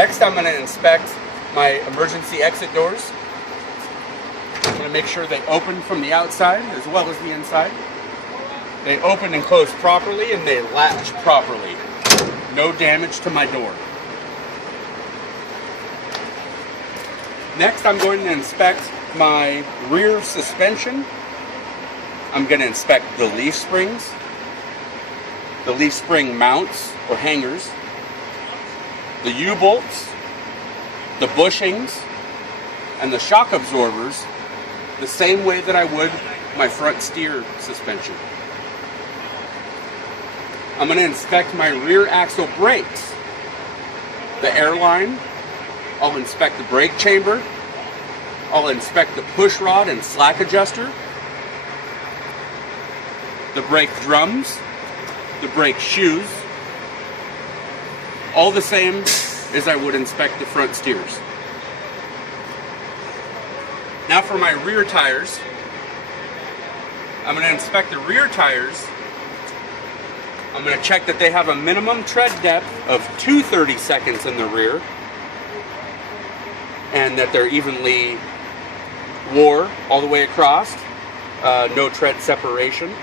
Next, I'm going to inspect my emergency exit doors. I'm going to make sure they open from the outside as well as the inside. They open and close properly and they latch properly. No damage to my door. Next, I'm going to inspect my rear suspension. I'm going to inspect the leaf springs, the leaf spring mounts or hangers, the U-bolts, the bushings, and the shock absorbers the same way that I would my front steer suspension. I'm going to inspect my rear axle brakes, the air line. I'll inspect the brake chamber. I'll inspect the push rod and slack adjuster, the brake drums, the brake shoes, all the same as I would inspect the front steers. Now for my rear tires, I'm going to inspect the rear tires. I'm going to check that they have a minimum tread depth of 2/32 in the rear and that they're evenly wore all the way across, no tread separation.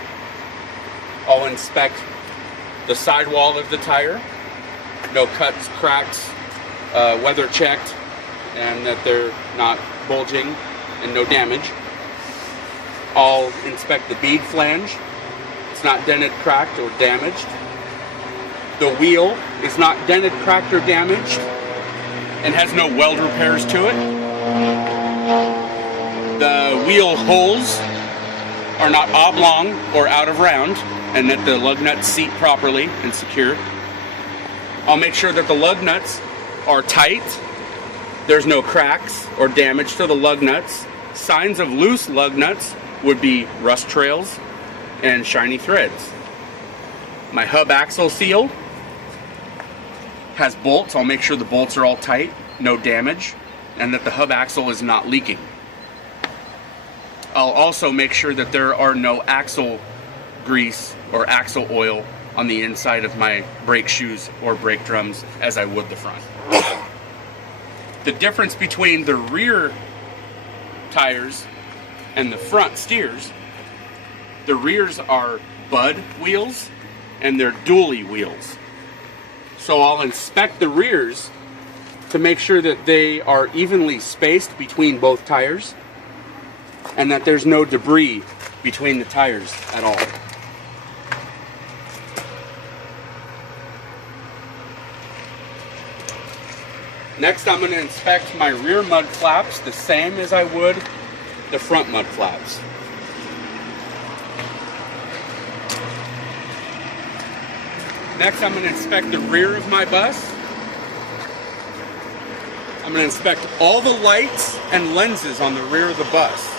I'll inspect the sidewall of the tire, no cuts, cracks, weather checked, and that they're not bulging and no damage. I'll inspect the bead flange. It's not dented, cracked, or damaged. The wheel is not dented, cracked, or damaged and has no weld repairs to it. The wheel holes are not oblong or out of round, and that the lug nuts seat properly and secure. I'll make sure that the lug nuts are tight. There's no cracks or damage to the lug nuts. Signs of loose lug nuts would be rust trails and shiny threads. My hub axle seal has bolts. I'll make sure the bolts are all tight, no damage, and that the hub axle is not leaking. I'll also make sure that there are no axle grease or axle oil on the inside of my brake shoes or brake drums as I would the front. The difference between the rear tires and the front steers, the rears are bud wheels and they're dually wheels. So I'll inspect the rears to make sure that they are evenly spaced between both tires and that there's no debris between the tires at all. Next, I'm going to inspect my rear mud flaps the same as I would the front mud flaps. Next, I'm going to inspect the rear of my bus. I'm going to inspect all the lights and lenses on the rear of the bus.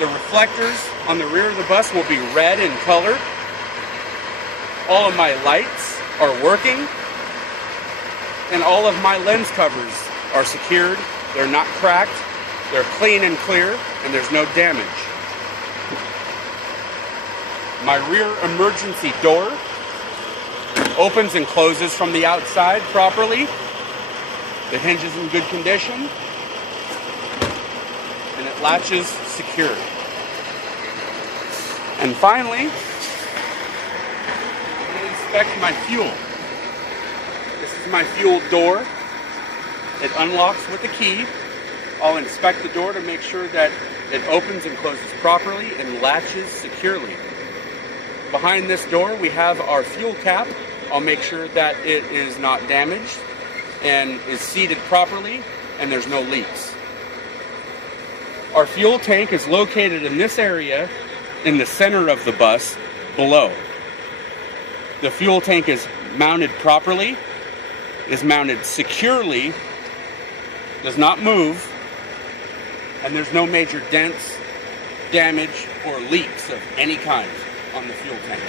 The reflectors on the rear of the bus will be red in color. All of my lights are working. And all of my lens covers are secured. They're not cracked. They're clean and clear, and there's no damage. My rear emergency door opens and closes from the outside properly. The hinge is in good condition, and it latches secure. And finally, I'm going to inspect my fuel. This is my fuel door. It unlocks with a key. I'll inspect the door to make sure that it opens and closes properly and latches securely. Behind this door we have our fuel cap. I'll make sure that it is not damaged and is seated properly and there's no leaks. Our fuel tank is located in this area in the center of the bus below. The fuel tank is mounted properly, is mounted securely, does not move, and there's no major dents, damage, or leaks of any kind on the fuel tank.